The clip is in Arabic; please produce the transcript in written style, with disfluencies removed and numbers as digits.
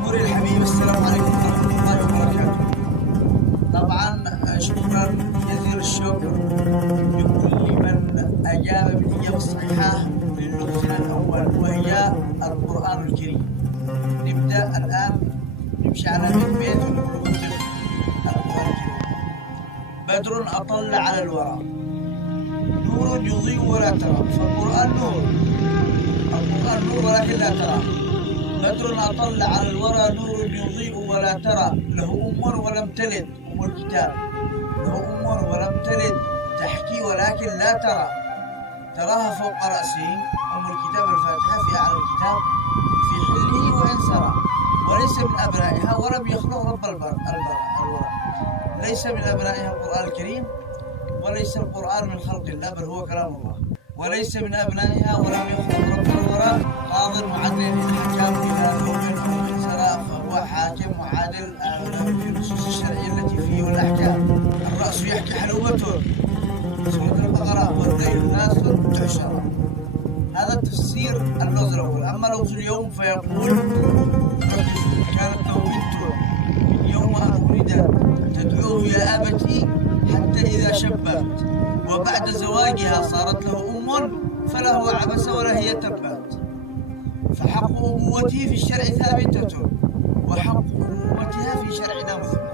نور الحبيب، السلام عليكم ورحمة الله وبركاته. طبعا شكرا جزيل الشكر لكل من أجاب بالإجابة الصحيحة للغز الأول وهي القرآن الكريم. نبدأ الآن نمشي على بيت ونقول القرآن الكريم. بدر أطل على الورى، نور يضيء ولا ترى، فالقرآن نور، القرآن نور ولكن لا ترى. بدر أطل على الورى، نور يضيء ولا ترى، له أم ولم تلد، أم الكتاب، له أم ولم تلد، تحكي ولكن لا ترى، تراها فوق رأسه، أم الكتاب الفاتحة في أعلى الكتاب، في حله وإن سرى، وليس من أبنائها ولم يخلق رب الورى، ليس من أبنائها القرآن الكريم، وليس القرآن من خلق الله بل هو كلام الله، وليس من أبنائها ولم يخلق رب الورى، قاض معدل إن حكم إلى ظلم أو إن سرى فهو حاكم وعادل في النصوص الشرعية التي فيه والأحكام. الرأس يحكي حلوته، سورة البقرة، والليل ناس تحشر. هذا تفسير اللغز الأول. أما لغز اليوم فيقول: كانت له بنت يوم أن ولدت تدعوه يا أبتي حتى إذا شبت، وبعد زواجها صارت له أم فله عبس ولا هي تبت، فحق أبوته في الشرع ثابتة وحق أمومتها في شرعنا مثبت.